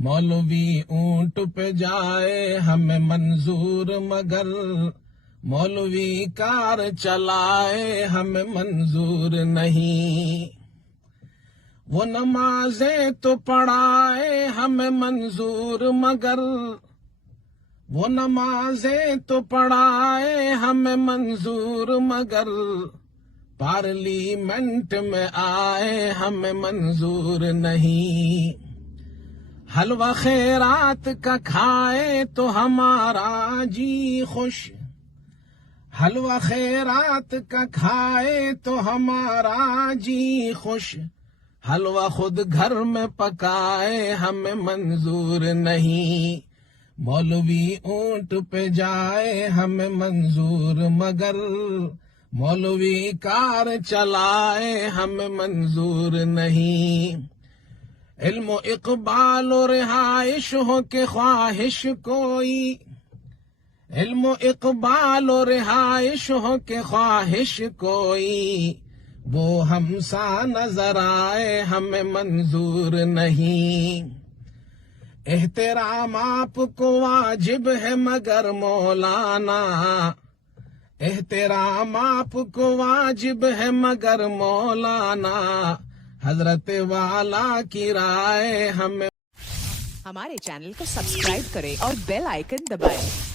مولوی اونٹ پہ جائے ہمیں منظور مگر مولوی کار چلائے ہمیں منظور نہیں. وہ نمازیں تو پڑھائے ہمیں منظور مگر وہ نمازیں تو پڑھائے ہمیں منظور مگر پارلیمنٹ میں آئے ہمیں منظور نہیں. حلوہ خیرات کا کھائے تو ہمارا جی خوش حلوہ خیرات کا کھائے تو ہمارا جی خوش حلوہ خود گھر میں پکائے ہمیں منظور نہیں. مولوی اونٹ پہ جائے ہمیں منظور مگر مولوی کار چلائے ہمیں منظور نہیں. علم و اقبال و رہائش ہو کے خواہش کوئی علم و اقبال و رہائش ہو کے خواہش کوئی وہ ہم سا نظر آئے ہمیں منظور نہیں. احترام آپ کو واجب ہے مگر مولانا احترام آپ کو واجب ہے مگر مولانا حضرت والا کی رائے ہمیں. ہمارے چینل کو سبسکرائب کریں اور بیل آئیکن دبائیں.